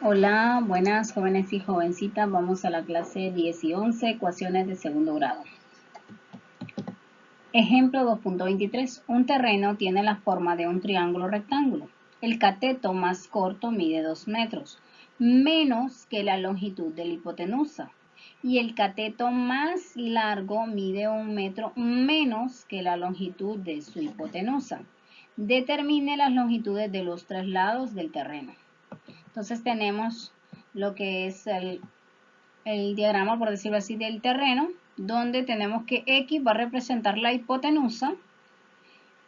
Hola, buenas jóvenes y jovencitas. Vamos a la clase 10 y 11, ecuaciones de segundo grado. Ejemplo 2.23. Un terreno tiene la forma de un triángulo rectángulo. El cateto más corto mide 2 metros, menos que la longitud de la hipotenusa. Y el cateto más largo mide 1 metro menos que la longitud de su hipotenusa. Determine las longitudes de los tres lados del terreno. Entonces tenemos lo que es el diagrama, por decirlo así, del terreno, donde tenemos que X va a representar la hipotenusa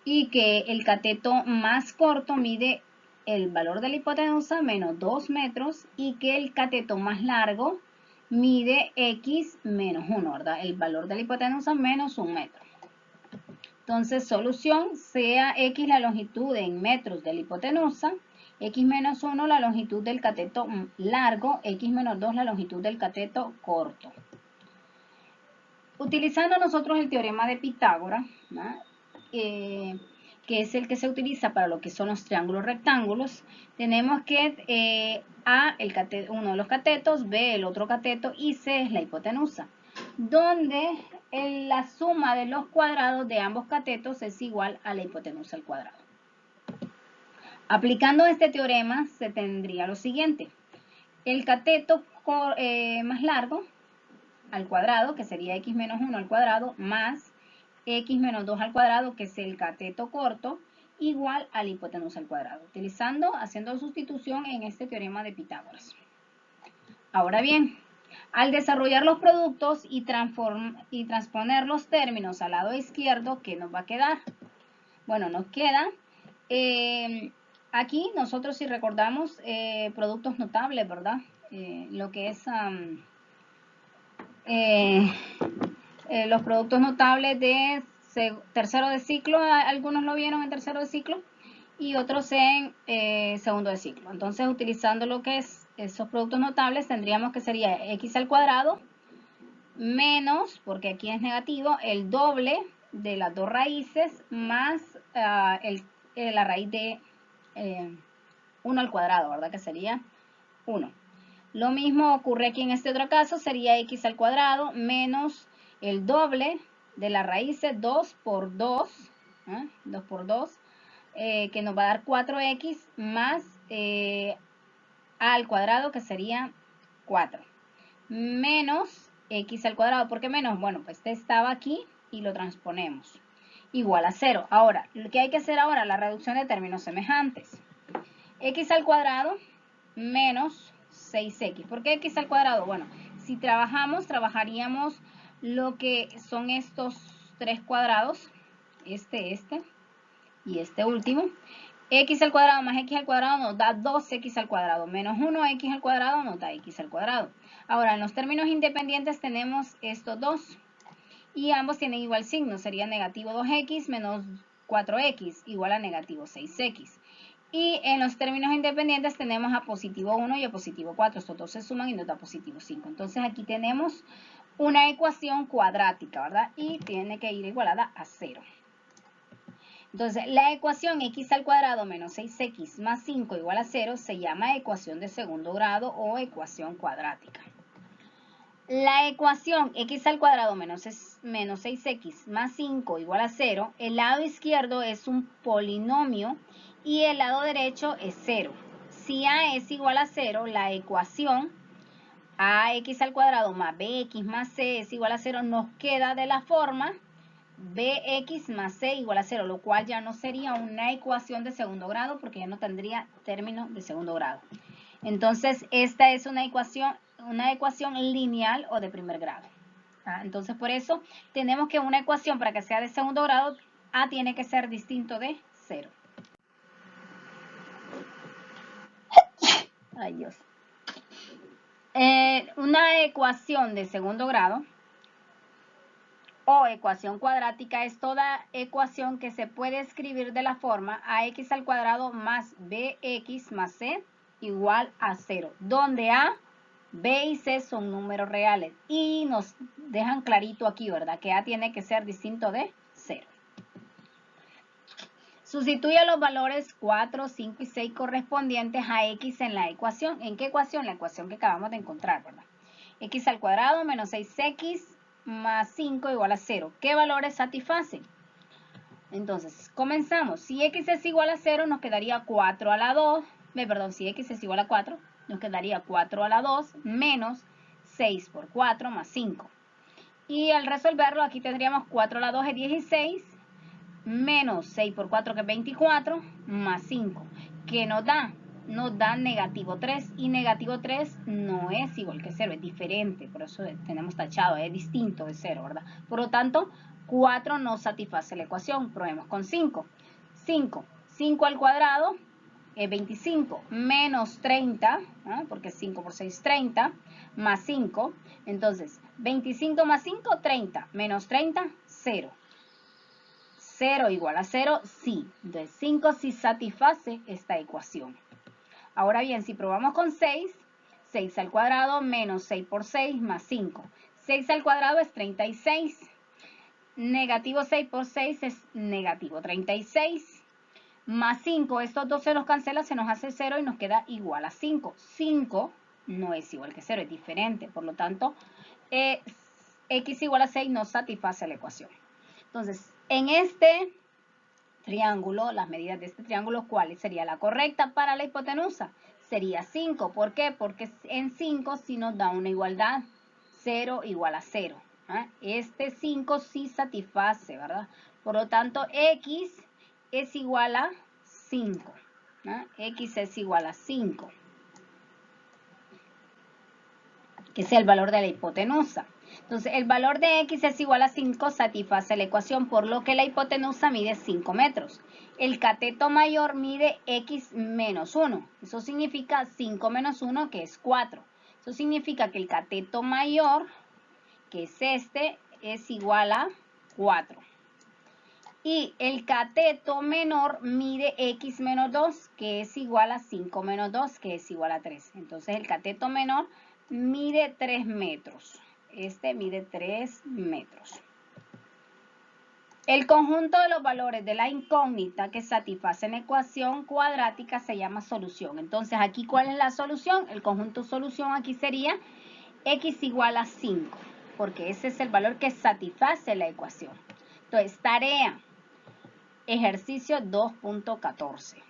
y que el cateto más corto mide el valor de la hipotenusa menos 2 metros y que el cateto más largo mide X menos 1, ¿verdad? El valor de la hipotenusa menos 1 metro. Entonces, solución, sea X la longitud en metros de la hipotenusa, X menos 1 la longitud del cateto largo, X menos 2 la longitud del cateto corto. Utilizando nosotros el teorema de Pitágoras, que es el que se utiliza para lo que son los triángulos rectángulos, tenemos que A, uno de los catetos, B, el otro cateto y C es la hipotenusa, donde la suma de los cuadrados de ambos catetos es igual a la hipotenusa al cuadrado. Aplicando este teorema se tendría lo siguiente: el cateto más largo al cuadrado, que sería x menos 1 al cuadrado, más x menos 2 al cuadrado, que es el cateto corto, igual a la hipotenusa al cuadrado, haciendo sustitución en este teorema de Pitágoras. Ahora bien, al desarrollar los productos y transponer los términos al lado izquierdo, ¿qué nos va a quedar? Bueno, nos queda, aquí nosotros, si recordamos, productos notables, ¿verdad? Lo que es los productos notables de tercero de ciclo, algunos lo vieron en tercero de ciclo y otros en segundo de ciclo. Entonces, utilizando lo que es esos productos notables, tendríamos que sería x al cuadrado menos, porque aquí es negativo, el doble de las dos raíces más la raíz de 1 al cuadrado, ¿verdad? Que sería 1. Lo mismo ocurre aquí en este otro caso, sería x al cuadrado menos el doble de la raíz 2 por 2, 2 por 2, que nos va a dar 4x más a al cuadrado, que sería 4, menos x al cuadrado. ¿Por qué menos? Bueno, pues este estaba aquí y lo transponemos. Igual a 0. Ahora, lo que hay que hacer ahora, la reducción de términos semejantes. X al cuadrado menos 6x. ¿Por qué x al cuadrado? Bueno, si trabajaríamos lo que son estos tres cuadrados, este y este último. X al cuadrado más x al cuadrado nos da 2x al cuadrado, menos 1x al cuadrado nos da x al cuadrado. Ahora, en los términos independientes tenemos estos dos, y ambos tienen igual signo, sería negativo 2x menos 4x igual a negativo 6x. Y en los términos independientes tenemos a positivo 1 y a positivo 4. Estos dos se suman y nos da positivo 5. Entonces aquí tenemos una ecuación cuadrática, ¿verdad? Y tiene que ir igualada a 0. Entonces la ecuación x al cuadrado menos 6x más 5 igual a 0 se llama ecuación de segundo grado o ecuación cuadrática. La ecuación x al cuadrado menos 6x más 5 igual a 0, el lado izquierdo es un polinomio y el lado derecho es 0. Si a es igual a 0, la ecuación ax al cuadrado más bx más c es igual a 0 nos queda de la forma bx más c igual a 0, lo cual ya no sería una ecuación de segundo grado porque ya no tendría término de segundo grado. Entonces, esta es una ecuación lineal o de primer grado. Entonces, por eso tenemos que una ecuación, para que sea de segundo grado, a tiene que ser distinto de 0. Ay, Dios. Una ecuación de segundo grado o ecuación cuadrática es toda ecuación que se puede escribir de la forma ax al cuadrado más bx más c igual a 0, donde a, b y c son números reales y nos dejan clarito aquí, ¿verdad? Que a tiene que ser distinto de 0. Sustituye los valores 4, 5 y 6 correspondientes a x en la ecuación. ¿En qué ecuación? La ecuación que acabamos de encontrar, ¿verdad? X al cuadrado menos 6x más 5 igual a 0. ¿Qué valores satisfacen? Entonces, comenzamos. Si x es igual a 0, nos quedaría 4 a la 2. Si x es igual a 4, nos quedaría 4 a la 2 menos 6 por 4 más 5. Y al resolverlo, aquí tendríamos 4 a la 2 es 16, menos 6 por 4 que es 24, más 5. ¿Qué nos da? Nos da negativo 3. Y negativo 3 no es igual que 0, es diferente. Por eso tenemos tachado, es distinto de 0, ¿verdad? Por lo tanto, 4 no satisface la ecuación. Probemos con 5. 5 al cuadrado es 25, menos 30, ¿no? Porque 5 por 6 es 30, más 5. Entonces, 25 más 5, 30, menos 30, 0. 0 igual a 0, sí. Entonces, 5 sí satisface esta ecuación. Ahora bien, si probamos con 6, 6 al cuadrado menos 6 por 6 más 5. 6 al cuadrado es 36. Negativo 6 por 6 es negativo 36. Más 5, estos dos se nos cancela, se nos hace 0 y nos queda igual a 5. 5 no es igual que 0, es diferente. Por lo tanto, x igual a 6 no satisface la ecuación. Entonces, en este triángulo, las medidas de este triángulo, ¿cuál sería la correcta para la hipotenusa? Sería 5. ¿Por qué? Porque en 5 sí nos da una igualdad. 0 igual a 0. Este 5 sí satisface, ¿verdad? Por lo tanto, x es igual a 5. X es igual a 5. Que es el valor de la hipotenusa. Entonces, el valor de x es igual a 5 satisface la ecuación, por lo que la hipotenusa mide 5 metros. El cateto mayor mide x menos 1. Eso significa 5 menos 1, que es 4. Eso significa que el cateto mayor, que es este, es igual a 4. Y el cateto menor mide x menos 2, que es igual a 5 menos 2, que es igual a 3. Entonces, el cateto menor mide 3 metros. Este mide 3 metros. El conjunto de los valores de la incógnita que satisface la ecuación cuadrática se llama solución. Entonces, aquí, ¿cuál es la solución? El conjunto solución aquí sería x igual a 5, porque ese es el valor que satisface la ecuación. Entonces, tarea, ejercicio 2.14.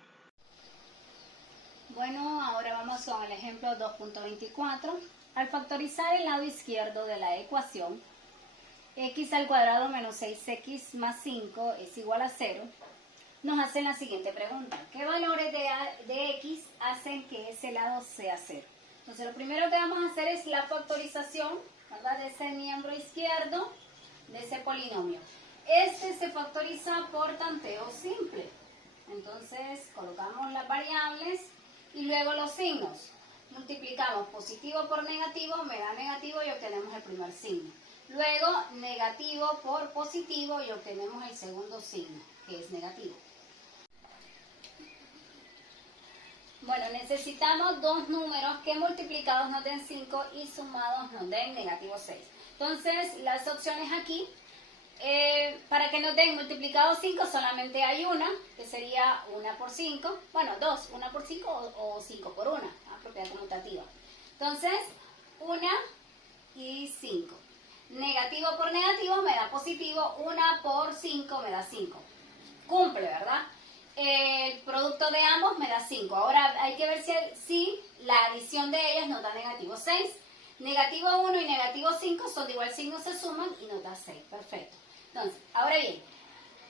Bueno, ahora vamos con el ejemplo 2.24. Al factorizar el lado izquierdo de la ecuación, x al cuadrado menos 6x más 5 es igual a 0, nos hacen la siguiente pregunta. ¿Qué valores de x hacen que ese lado sea 0? Entonces, lo primero que vamos a hacer es la factorización, ¿verdad?, de ese miembro izquierdo, de ese polinomio. Este se factoriza por tanteo simple. Entonces, colocamos las variables y luego los signos. Multiplicamos positivo por negativo, me da negativo y obtenemos el primer signo. Luego, negativo por positivo y obtenemos el segundo signo, que es negativo. Bueno, necesitamos dos números que multiplicados nos den 5 y sumados nos den negativo 6. Entonces, las opciones aquí, para que nos den multiplicados 5 solamente hay una, que sería 1 por 5. Bueno, 2, 1 por 5 o 5 por 1, propiedad conmutativa. Entonces, 1 y 5. Negativo por negativo me da positivo, 1 por 5 me da 5. Cumple, ¿verdad? El producto de ambos me da 5. Ahora hay que ver si la adición de ellas nos da negativo 6. Negativo 1 y negativo 5 son de igual signo, se suman y nos da 6. Perfecto. Entonces, ahora bien,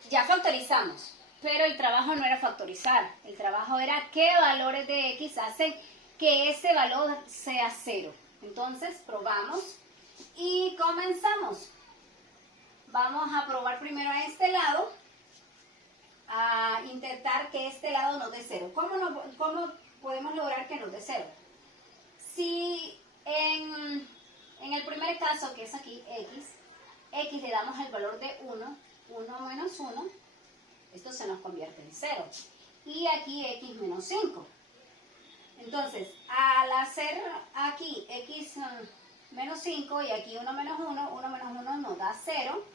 ya factorizamos, pero el trabajo no era factorizar. El trabajo era qué valores de x hacen que ese valor sea 0. Entonces, probamos y comenzamos. Vamos a probar primero a este lado, a intentar que este lado nos dé 0. ¿Cómo podemos lograr que nos dé 0? Si en el primer caso, que es aquí x le damos el valor de 1, 1 menos 1, esto se nos convierte en 0. Y aquí x menos 5. Entonces, al hacer aquí x menos 5 y aquí 1 menos 1, 1 menos 1 nos da 0.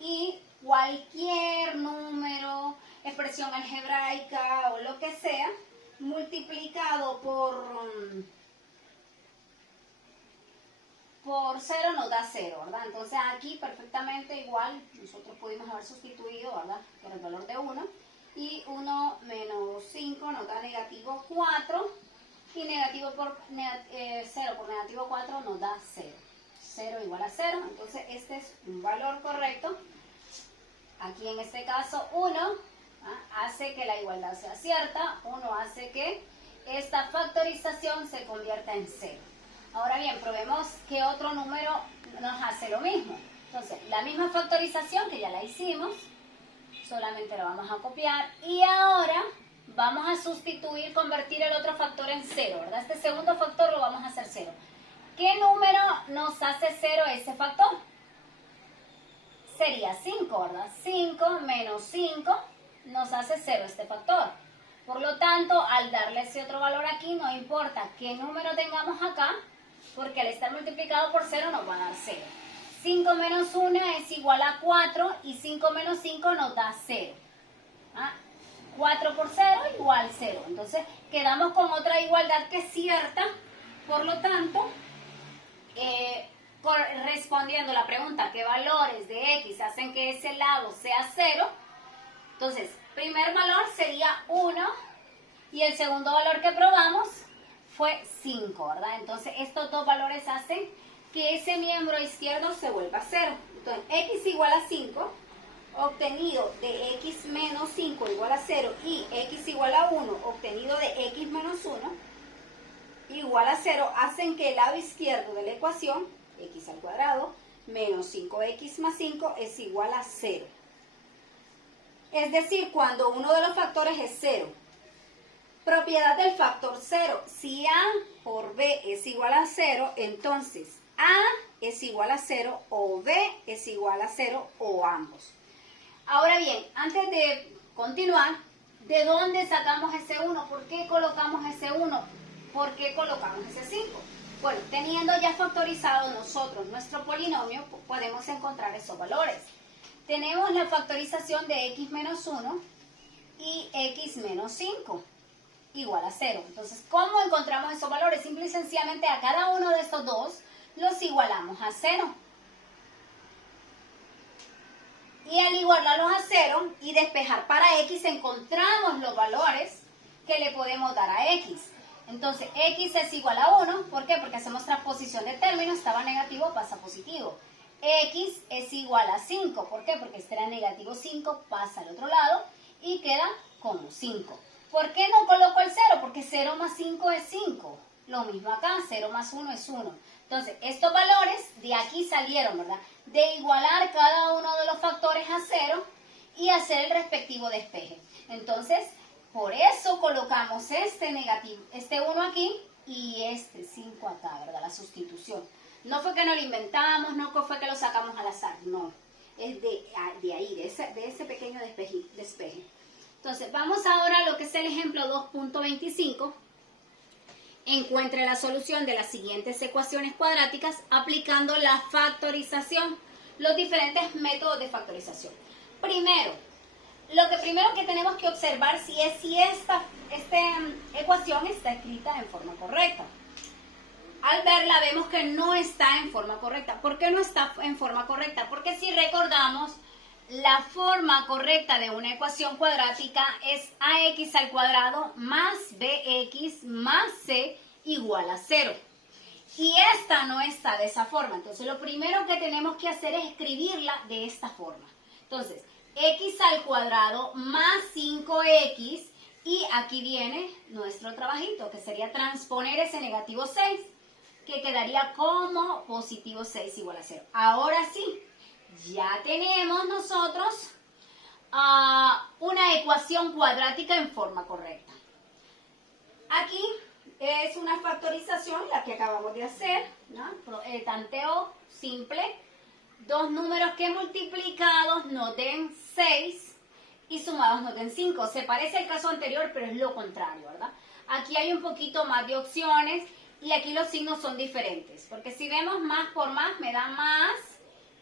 Y cualquier número, expresión algebraica o lo que sea, multiplicado por 0 nos da 0, ¿verdad? Entonces aquí perfectamente igual nosotros pudimos haber sustituido, ¿verdad? Que era el valor de 1. Y 1 menos 5 nos da negativo 4. Y 0 por negativo 4 nos da 0. 0 igual a 0. Entonces este es un valor correcto. Aquí en este caso 1 hace que la igualdad sea cierta. 1 hace que esta factorización se convierta en 0. Ahora bien, probemos qué otro número nos hace lo mismo. Entonces, la misma factorización que ya la hicimos, solamente lo vamos a copiar. Y ahora vamos a sustituir, convertir el otro factor en 0, ¿verdad? Este segundo factor lo vamos a hacer 0. ¿Qué número nos hace 0 ese factor? Sería 5, ¿verdad? 5 menos 5 nos hace 0 este factor. Por lo tanto, al darle ese otro valor aquí, no importa qué número tengamos acá, porque al estar multiplicado por 0 nos va a dar 0. 5 menos 1 es igual a 4 y 5 menos 5 nos da 0. 4 por 0 igual 0. Entonces quedamos con otra igualdad que es cierta. Por lo tanto, respondiendo la pregunta ¿qué valores de x hacen que ese lado sea 0? Entonces, primer valor sería 1 y el segundo valor que probamos fue 5, ¿verdad? Entonces, estos dos valores hacen que ese miembro izquierdo se vuelva 0. Entonces, x igual a 5, obtenido de x menos 5 igual a 0, y x igual a 1, obtenido de x menos 1, igual a 0, hacen que el lado izquierdo de la ecuación, x al cuadrado, menos 5x más 5, es igual a 0. Es decir, cuando uno de los factores es 0, propiedad del factor 0. Si A por B es igual a 0, entonces A es igual a 0 o B es igual a 0 o ambos. Ahora bien, antes de continuar, ¿de dónde sacamos ese 1? ¿Por qué colocamos ese 1? ¿Por qué colocamos ese 5? Bueno, teniendo ya factorizado nosotros nuestro polinomio, podemos encontrar esos valores. Tenemos la factorización de x menos 1 y x menos 5. Igual a 0. Entonces, ¿cómo encontramos esos valores? Simple y sencillamente a cada uno de estos dos los igualamos a 0. Y al igualarlos a 0 y despejar para x, encontramos los valores que le podemos dar a x. Entonces, x es igual a 1. ¿Por qué? Porque hacemos transposición de términos. Estaba negativo, pasa a positivo. X es igual a 5. ¿Por qué? Porque este era negativo 5, pasa al otro lado y queda como 5. ¿Por qué no coloco el 0? Porque 0 más 5 es 5. Lo mismo acá, 0 más 1 es 1. Entonces, estos valores de aquí salieron, ¿verdad? De igualar cada uno de los factores a 0 y hacer el respectivo despeje. Entonces, por eso colocamos este negativo, este 1 aquí y este 5 acá, ¿verdad? La sustitución. No fue que nos lo inventamos, no fue que lo sacamos al azar, no. Es de ahí, de ese pequeño despeje. Entonces, vamos ahora a lo que es el ejemplo 2.25. Encuentre la solución de las siguientes ecuaciones cuadráticas aplicando la factorización, los diferentes métodos de factorización. Primero, lo primero que tenemos que observar si esta ecuación está escrita en forma correcta. Al verla vemos que no está en forma correcta. ¿Por qué no está en forma correcta? Porque si recordamos, la forma correcta de una ecuación cuadrática es ax al cuadrado más bx más c igual a 0. Y esta no está de esa forma. Entonces, lo primero que tenemos que hacer es escribirla de esta forma. Entonces, x al cuadrado más 5x, y aquí viene nuestro trabajito, que sería transponer ese negativo 6, que quedaría como positivo 6 igual a 0. Ahora sí, ya tenemos nosotros una ecuación cuadrática en forma correcta. Aquí es una factorización, la que acabamos de hacer, ¿no? Tanteo simple. Dos números que multiplicados nos den 6 y sumados nos den 5. Se parece al caso anterior, pero es lo contrario, ¿verdad? Aquí hay un poquito más de opciones y aquí los signos son diferentes. Porque si vemos más por más me da más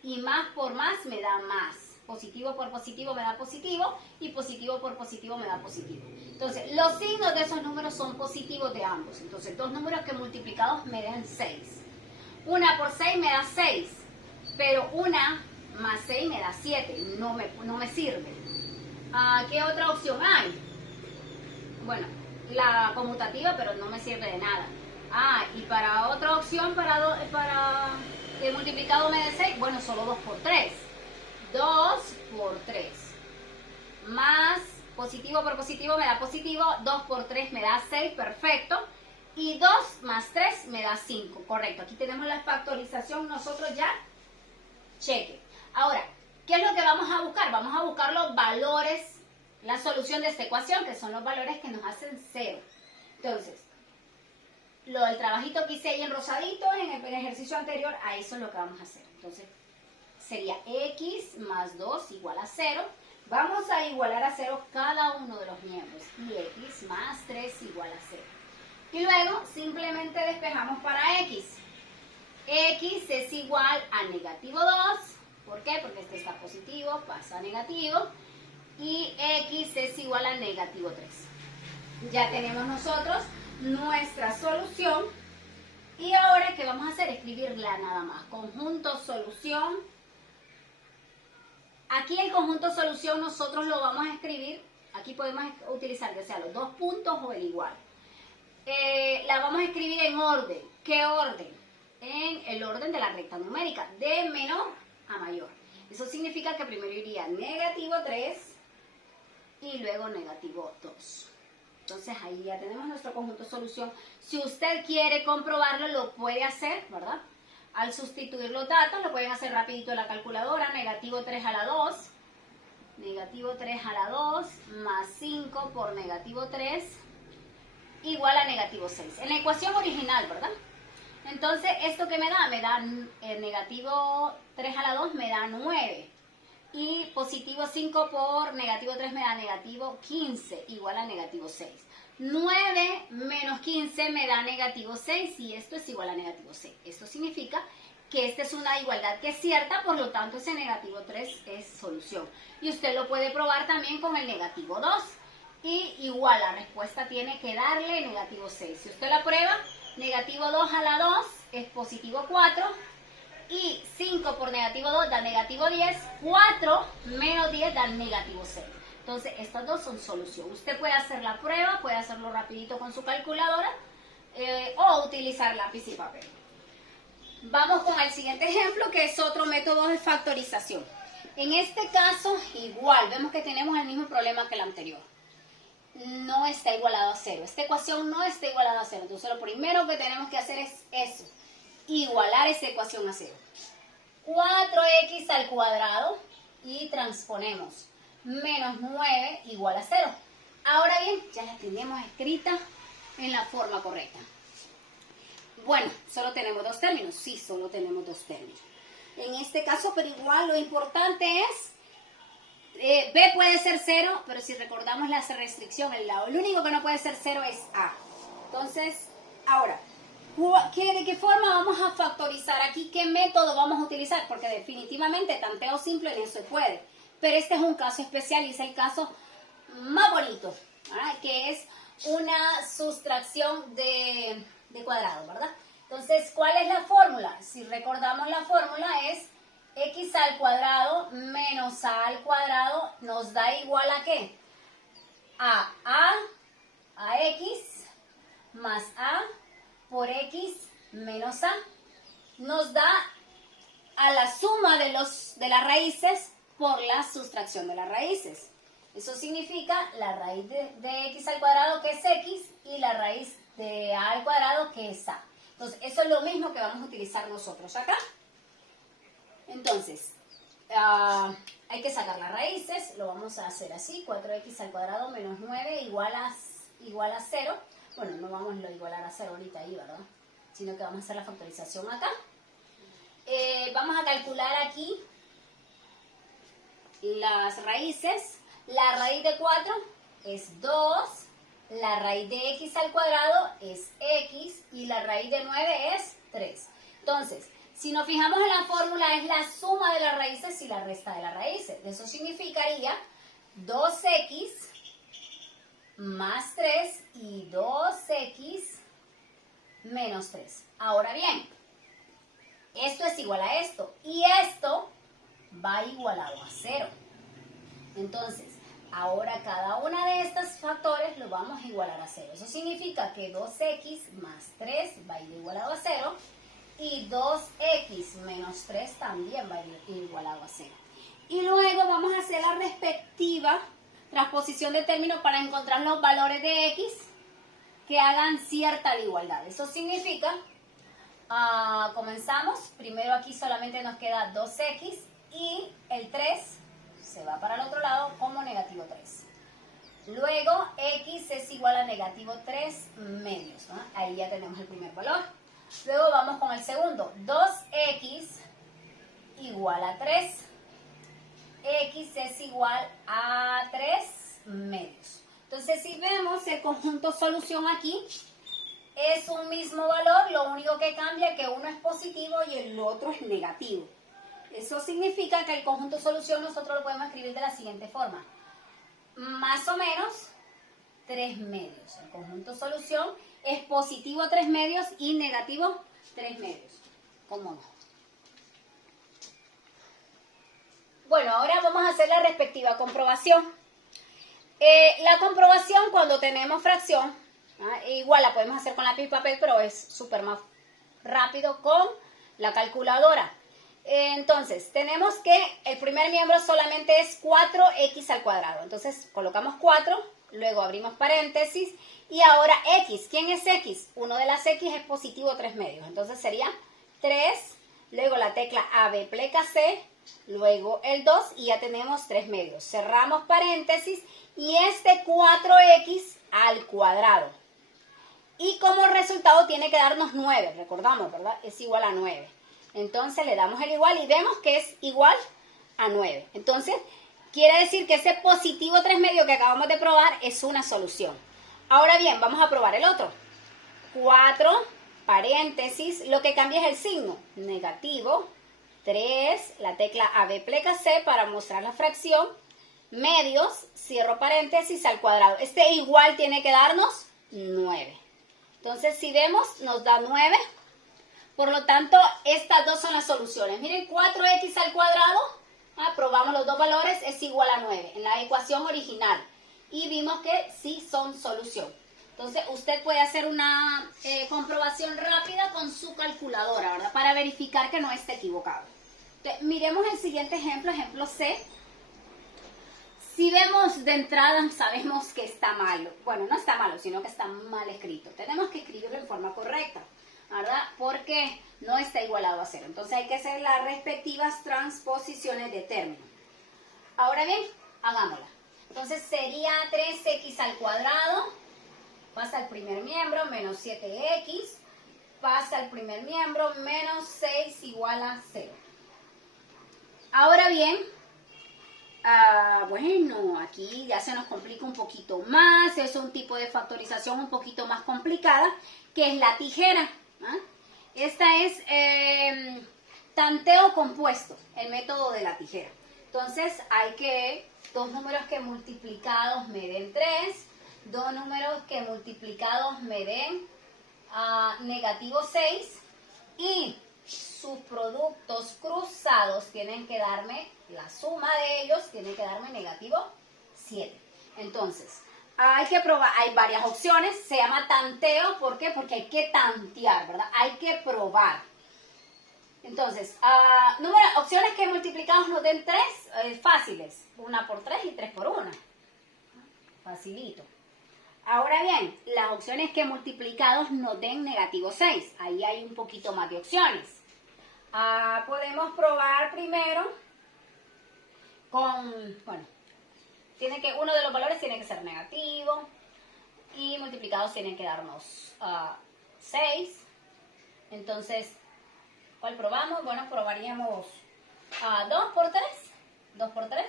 y más por más me da más. positivo por positivo me da positivo y positivo por positivo me da positivo. Entonces, los signos de esos números son positivos de ambos. Entonces, dos números que multiplicados me dan 6. Una por 6 me da 6, pero una más 6 me da 7. No me sirve. ¿Qué otra opción hay? Bueno, la conmutativa, pero no me sirve de nada. Y para otra opción, para el multiplicado me dé 6, bueno, solo 2 por 3. 2 por 3. Más positivo por positivo me da positivo, 2 por 3 me da 6, perfecto. Y 2 más 3 me da 5, correcto. Aquí tenemos la factorización, nosotros ya, cheque. Ahora, ¿qué es lo que vamos a buscar? Vamos a buscar los valores, la solución de esta ecuación, que son los valores que nos hacen 0. Entonces, el trabajito que hice ahí en rosadito, en el ejercicio anterior, a eso es lo que vamos a hacer. Entonces, sería x más 2 igual a 0. Vamos a igualar a 0 cada uno de los miembros. Y x más 3 igual a 0. Y luego, simplemente despejamos para x. X es igual a negativo 2. ¿Por qué? Porque este está positivo, pasa a negativo. Y x es igual a negativo 3. Ya tenemos nosotros nuestra solución. Y ahora, ¿qué vamos a hacer? Escribirla nada más. Conjunto solución. Aquí el conjunto solución nosotros lo vamos a escribir. Aquí podemos utilizar ya sea los dos puntos o el igual. La vamos a escribir en orden. ¿Qué orden? En el orden de la recta numérica, de menor a mayor. Eso significa que primero iría negativo 3 y luego negativo 2. Entonces ahí ya tenemos nuestro conjunto solución. Si usted quiere comprobarlo, lo puede hacer, ¿verdad? Al sustituir los datos, lo pueden hacer rapidito en la calculadora. Negativo 3 a la 2. Negativo 3 a la 2 más 5 por negativo 3 igual a negativo 6. En la ecuación original, ¿verdad? Entonces, ¿esto qué me da? Me da negativo 3 a la 2 me da 9. Y positivo 5 por negativo 3 me da negativo 15, igual a negativo 6. 9 menos 15 me da negativo 6 y esto es igual a negativo 6. Esto significa que esta es una igualdad que es cierta, por lo tanto ese negativo 3 es solución. Y usted lo puede probar también con el negativo 2. Y igual la respuesta tiene que darle negativo 6. Si usted la prueba, negativo 2 a la 2 es positivo 4. Y 5 por negativo 2 da negativo 10. 4 menos 10 da negativo 6. Entonces, estas dos son solución. Usted puede hacer la prueba, puede hacerlo rapidito con su calculadora o utilizar lápiz y papel. Vamos con el siguiente ejemplo, que es otro método de factorización. En este caso, igual, vemos que tenemos el mismo problema que el anterior. No está igualado a 0. Esta ecuación no está igualada a 0. Entonces, lo primero que tenemos que hacer es eso. Igualar esta ecuación a 0. 4x al cuadrado y transponemos. Menos 9 igual a 0. Ahora bien, ya la tenemos escrita en la forma correcta. Bueno, ¿solo tenemos dos términos? Sí, solo tenemos dos términos. En este caso, pero igual lo importante es, B puede ser 0, pero si recordamos la restricción, el único que no puede ser 0 es A. Entonces, ahora, ¿de qué forma vamos a factorizar aquí? ¿Qué método vamos a utilizar? Porque definitivamente tanteo simple no se puede. Pero este es un caso especial y es el caso más bonito, ¿verdad? Que es una sustracción de cuadrados, ¿verdad? Entonces, ¿cuál es la fórmula? Si recordamos, la fórmula es x al cuadrado menos a al cuadrado nos da igual a ¿qué? A x más a por x menos a. Nos da a la suma de las raíces por la sustracción de las raíces. Eso significa la raíz de x al cuadrado, que es x, y la raíz de a al cuadrado, que es a. Entonces, eso es lo mismo que vamos a utilizar nosotros acá. Entonces, hay que sacar las raíces. Lo vamos a hacer así. 4x al cuadrado menos 9 igual a 0. Bueno, no vamos a igualar a 0 ahorita ahí, ¿verdad? Sino que vamos a hacer la factorización acá. Vamos a calcular aquí las raíces. La raíz de 4 es 2. La raíz de x al cuadrado es x. Y la raíz de 9 es 3. Entonces, Si nos fijamos en la fórmula, es la suma de las raíces y la resta de las raíces. Eso significaría 2x más 3 y 2x menos 3. Ahora bien, esto es igual a esto y esto va igualado a 0. Entonces, ahora cada una de estos factores lo vamos a igualar a 0. Eso significa que 2x más 3 va a ir igualado a 0 y 2x menos 3 también va a ir igualado a 0. Y luego vamos a hacer la respectiva transposición de términos para encontrar los valores de x que hagan cierta igualdad. Eso significa, comenzamos, primero aquí solamente nos queda 2x y el 3 se va para el otro lado como negativo 3. Luego x es igual a negativo 3 medios, ¿no? Ahí ya tenemos el primer valor. Luego vamos con el segundo, 2x igual a 3. X es igual a 3 medios. Entonces, si vemos el conjunto solución aquí, es un mismo valor, lo único que cambia es que uno es positivo y el otro es negativo. Eso significa que el conjunto solución nosotros lo podemos escribir de la siguiente forma. Más o menos 3 medios. El conjunto solución es positivo 3 medios y negativo 3 medios. ¿Cómo no? Bueno, ahora vamos a hacer la respectiva comprobación. La comprobación cuando tenemos fracción, igual la podemos hacer con lápiz y papel, pero es súper más rápido con la calculadora. Entonces, tenemos que el primer miembro solamente es 4x al cuadrado. Entonces, colocamos 4, luego abrimos paréntesis y ahora x. ¿Quién es x? Uno de las x es positivo 3 medios. Entonces, sería 3, luego la tecla AB pleca C, luego el 2 y ya tenemos 3 medios. Cerramos paréntesis y este 4x al cuadrado. Y como resultado tiene que darnos 9, recordamos, ¿verdad? Es igual a 9. Entonces le damos el igual y vemos que es igual a 9. Entonces, quiere decir que ese positivo 3 medios que acabamos de probar es una solución. Ahora bien, vamos a probar el otro. 4, paréntesis, lo que cambia es el signo. Negativo, 3, la tecla AB pleca C para mostrar la fracción. Medios, cierro paréntesis al cuadrado. Este igual tiene que darnos 9. Entonces, si vemos, nos da 9. Por lo tanto, estas dos son las soluciones. Miren, 4x al cuadrado, probamos los dos valores, es igual a 9 en la ecuación original. Y vimos que sí son solución. Entonces, usted puede hacer una comprobación rápida con su calculadora, ¿verdad? Para verificar que no esté equivocado. Entonces, miremos el siguiente ejemplo, ejemplo C. Si vemos de entrada, sabemos que está malo. Bueno, no está malo, sino que está mal escrito. Tenemos que escribirlo en forma correcta, ¿verdad? Porque no está igualado a 0. Entonces hay que hacer las respectivas transposiciones de término. Ahora bien, hagámosla. Entonces sería 3x al cuadrado, pasa al primer miembro, menos 7x, pasa al primer miembro, menos 6 igual a 0. Ahora bien, bueno, aquí ya se nos complica un poquito más, es un tipo de factorización un poquito más complicada, que es la tijera. Esta es tanteo compuesto, el método de la tijera. Entonces hay que dos números que multiplicados me den 3, dos números que multiplicados me den negativo 6 y sus productos cruzados tienen que darme, la suma de ellos tiene que darme negativo 7. Entonces, hay que probar, hay varias opciones, se llama tanteo, ¿por qué? Porque hay que tantear, ¿verdad? Hay que probar. Entonces, opciones que multiplicados nos den 3, fáciles, 1 por 3 y 3 por 1. Facilito. Ahora bien, las opciones que multiplicados nos den negativo 6, ahí hay un poquito más de opciones. Podemos probar primero con, bueno, uno de los valores tiene que ser negativo y multiplicados tienen que darnos 6. Entonces, ¿cuál probamos? Bueno, probaríamos 2 por 3. 2 por 3.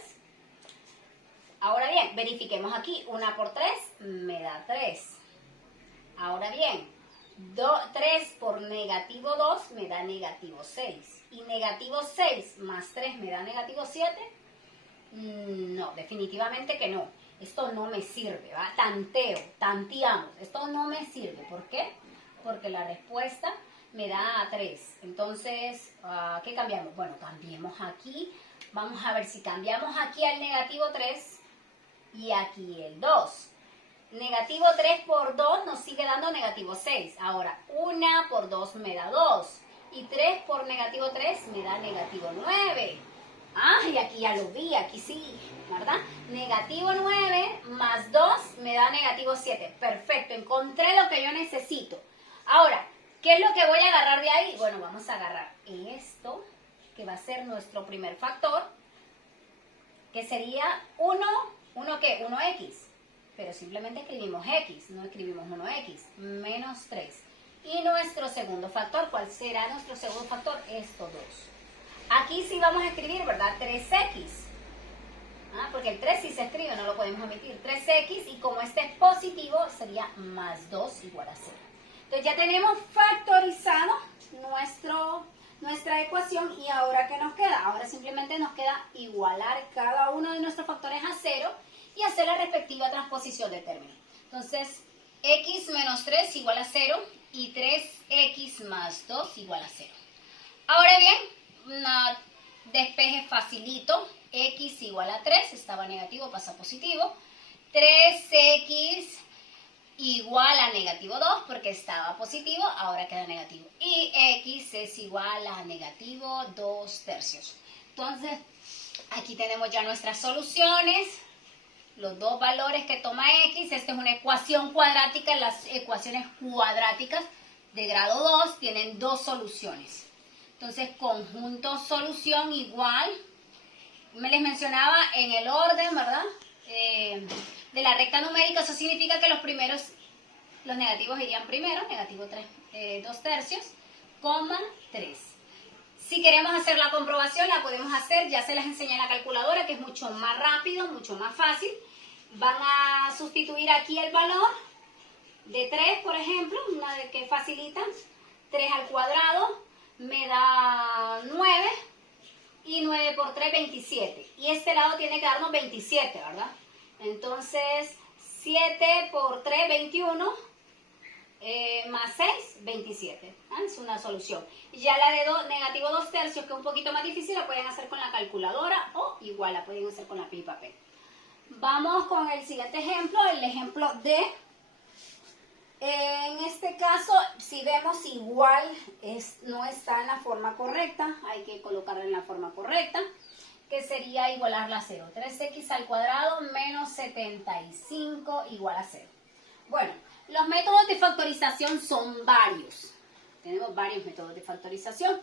Ahora bien, verifiquemos aquí. 1 por 3 me da 3. Ahora bien, 3 por negativo 2 me da negativo 6. Y negativo 6 más 3 me da negativo 7. No, definitivamente que no. Esto no me sirve, ¿va? Tanteamos. Esto no me sirve. ¿Por qué? Porque la respuesta me da 3. Entonces, ¿qué cambiamos? Bueno, cambiemos aquí. Vamos a ver si cambiamos aquí al negativo 3 y aquí el 2. Negativo 3 por 2 nos sigue dando negativo 6. Ahora, 1 por 2 me da 2. Y 3 por negativo 3 me da negativo 9. Y aquí ya lo vi, aquí sí, ¿verdad? Negativo 9 más 2 me da negativo 7. Perfecto, encontré lo que yo necesito. Ahora, ¿qué es lo que voy a agarrar de ahí? Bueno, vamos a agarrar esto, que va a ser nuestro primer factor, que sería 1, ¿1 qué? 1x. Pero simplemente escribimos x, no escribimos 1x, menos 3. Y nuestro segundo factor, ¿cuál será nuestro segundo factor? Estos dos. Aquí sí vamos a escribir, ¿verdad? 3x. Porque el 3 sí se escribe, no lo podemos omitir. 3x, y como este es positivo, sería más 2 igual a 0. Entonces ya tenemos factorizado nuestra ecuación. ¿Y ahora qué nos queda? Ahora simplemente nos queda igualar cada uno de nuestros factores a 0 y hacer la respectiva transposición de términos. Entonces, x menos 3 igual a 0 y 3x más 2 igual a 0. Ahora bien, despeje facilito. X igual a 3, estaba negativo, pasa a positivo. 3x igual a negativo 2, porque estaba positivo, ahora queda negativo. Y x es igual a negativo 2 tercios. Entonces, aquí tenemos ya nuestras soluciones. Los dos valores que toma x. Esta es una ecuación cuadrática. Las ecuaciones cuadráticas de grado 2 tienen dos soluciones. Entonces, conjunto solución igual. Me les mencionaba en el orden, ¿verdad? De la recta numérica. Eso significa que los negativos irían primero. Negativo 2 tercios, coma 3. Si queremos hacer la comprobación, la podemos hacer. Ya se las enseñé en la calculadora, que es mucho más rápido, mucho más fácil. Van a sustituir aquí el valor de 3, por ejemplo, una de que facilita. 3 al cuadrado me da 9. Y 9 por 3, 27. Y este lado tiene que darnos 27, ¿verdad? Entonces, 7 por 3, 21. Más 6, 27. Es una solución. Ya la de negativo 2 tercios, que es un poquito más difícil, la pueden hacer con la calculadora o igual la pueden hacer con la pipa papel. Vamos con el siguiente ejemplo, el ejemplo D. En este caso, si vemos igual, no está en la forma correcta, hay que colocarla en la forma correcta, que sería igualarla a 0. 3x al cuadrado menos 75 igual a 0. Bueno, los métodos de factorización son varios. Tenemos varios métodos de factorización.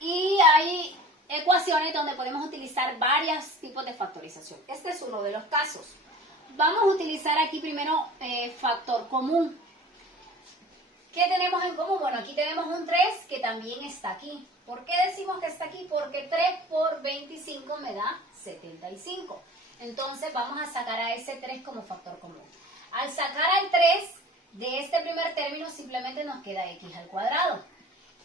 Y hay ecuaciones donde podemos utilizar varios tipos de factorización. Este es uno de los casos. Vamos a utilizar aquí primero factor común. ¿Qué tenemos en común? Bueno, aquí tenemos un 3 que también está aquí. ¿Por qué decimos que está aquí? Porque 3 por 25 me da 75. Entonces vamos a sacar a ese 3 como factor común. Al sacar al 3 de este primer término simplemente nos queda x al cuadrado.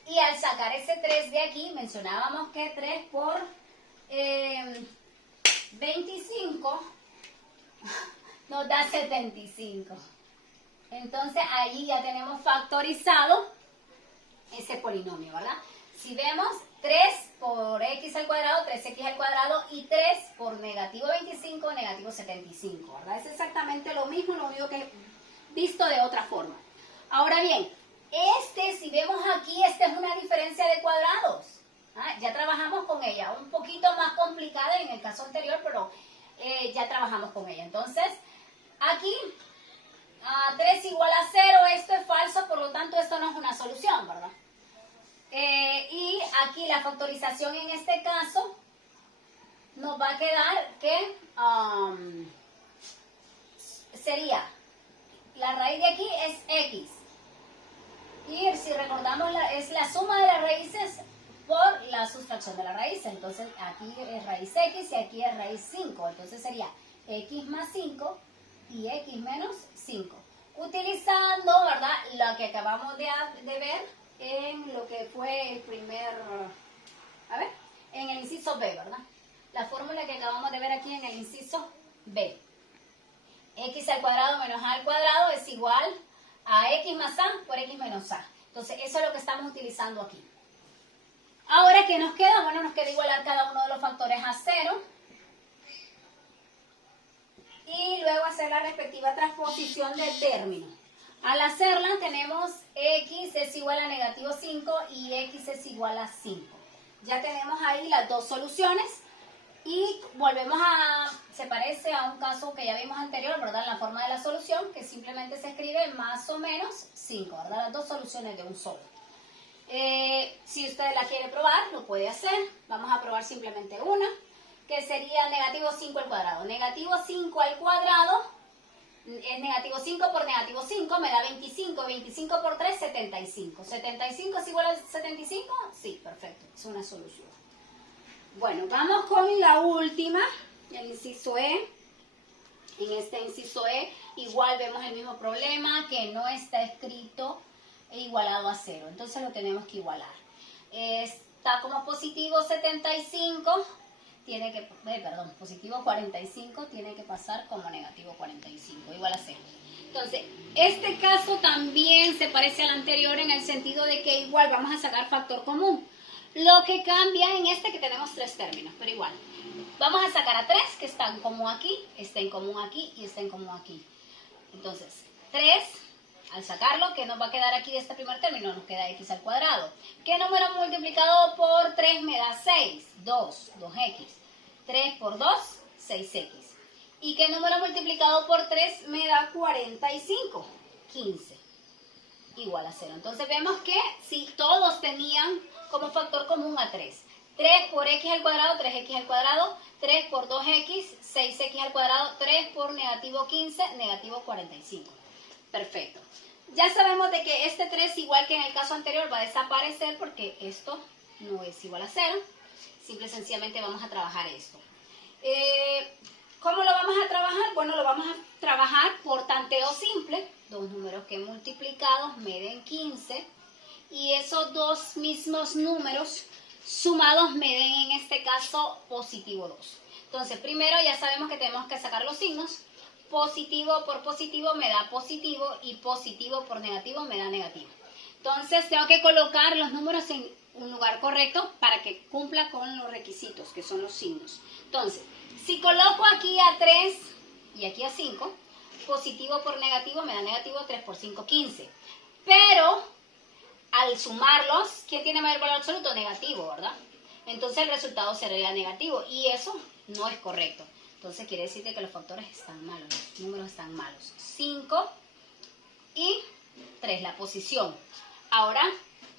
Y al sacar ese 3 de aquí mencionábamos que 3 por 25 nos da 75. Entonces ahí ya tenemos factorizado ese polinomio, ¿verdad? Si vemos 3 por x al cuadrado, 3x al cuadrado, y 3 por negativo 25, negativo 75, ¿verdad? Es exactamente lo mismo, lo único que visto de otra forma. Ahora bien, si vemos aquí, esta es una diferencia de cuadrados. Ya trabajamos con ella, un poquito más complicada en el caso anterior, pero ya trabajamos con ella. Entonces, aquí 3 igual a 0, esto es falso, por lo tanto esto no es una solución, ¿verdad? Y aquí la factorización en este caso nos va a quedar que sería, la raíz de aquí es x. Y si recordamos, es la suma de las raíces por la sustracción de la raíz. Entonces aquí es raíz x y aquí es raíz 5. Entonces sería x más 5 y x menos 5. utilizando, ¿verdad?, lo que acabamos de ver en lo que fue el primer, en el inciso B, ¿verdad? La fórmula que acabamos de ver aquí en el inciso B. X al cuadrado menos A al cuadrado es igual a X más A por X menos A. Entonces, eso es lo que estamos utilizando aquí. Ahora, ¿qué nos queda? Bueno, nos queda igualar cada uno de los factores a 0. Y luego hacer la respectiva transposición de término. Al hacerla tenemos X es igual a negativo 5 y X es igual a 5. Ya tenemos ahí las dos soluciones y volvemos se parece a un caso que ya vimos anterior, ¿verdad? En la forma de la solución, que simplemente se escribe más o menos 5, ¿verdad? Las dos soluciones de un solo. Si usted la quiere probar, lo puede hacer. Vamos a probar simplemente una, que sería negativo 5 al cuadrado. Negativo 5 al cuadrado es negativo 5 por negativo 5, me da 25. 25 por 3, 75. ¿75 es igual a 75? Sí, perfecto, es una solución. Bueno, vamos con la última, el inciso E. En este inciso E igual vemos el mismo problema, que no está escrito igualado a 0. Entonces lo tenemos que igualar. Está como positivo 75, positivo 45 tiene que pasar como negativo 45, igual a 0. Entonces, este caso también se parece al anterior en el sentido de que igual vamos a sacar factor común. Lo que cambia en este que tenemos tres términos, pero igual. Vamos a sacar a 3 que está en común aquí, está en común aquí y está en común aquí. Entonces, 3, al sacarlo, ¿qué nos va a quedar aquí de este primer término? Nos queda x al cuadrado. ¿Qué número multiplicado por 3 me da 6? 2x. 3 por 2, 6x. ¿Y qué número multiplicado por 3 me da 45? 15. Igual a 0. Entonces vemos que si todos tenían como factor común a 3. 3 por x al cuadrado, 3x al cuadrado. 3 por 2x, 6x al cuadrado. 3 por negativo 15, negativo 45. Perfecto. Ya sabemos de que este 3, igual que en el caso anterior, va a desaparecer porque esto no es igual a 0. Simple y sencillamente vamos a trabajar esto. ¿Cómo lo vamos a trabajar? Bueno, lo vamos a trabajar por tanteo simple. Dos números que multiplicados me den 15. Y esos dos mismos números sumados me den en este caso positivo 2. Entonces, primero ya sabemos que tenemos que sacar los signos. Positivo por positivo me da positivo y positivo por negativo me da negativo. Entonces, tengo que colocar los números en un lugar correcto para que cumpla con los requisitos, que son los signos. Entonces, si coloco aquí a 3 y aquí a 5, positivo por negativo me da negativo. 3 por 5, 15. Pero, al sumarlos, ¿quién tiene mayor valor absoluto? Negativo, ¿verdad? Entonces, el resultado sería negativo y eso no es correcto. Entonces, quiere decir que los factores están malos, los números están malos. 5 y 3, la posición. Ahora,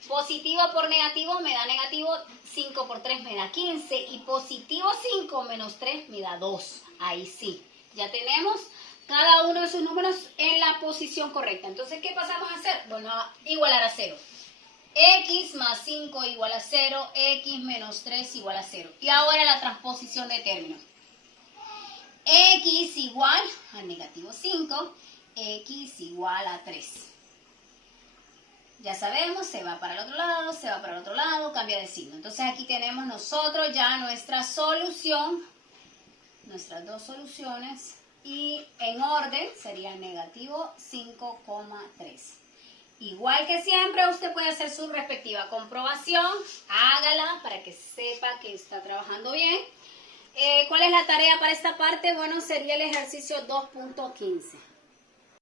positivo por negativo me da negativo. 5 por 3 me da 15. Y positivo 5 menos 3 me da 2. Ahí sí, ya tenemos cada uno de sus números en la posición correcta. Entonces, ¿qué pasamos a hacer? Bueno, a igualar a 0. X más 5 igual a 0. X menos 3 igual a 0. Y ahora la transposición de términos. X igual a negativo 5, X igual a 3. Ya sabemos, se va para el otro lado, se va para el otro lado, cambia de signo. Entonces aquí tenemos nosotros ya nuestra solución, nuestras dos soluciones, y en orden sería negativo 5,3. Igual que siempre, usted puede hacer su respectiva comprobación, hágala para que sepa que está trabajando bien. ¿Cuál es la tarea para esta parte? Bueno, sería el ejercicio 2.15.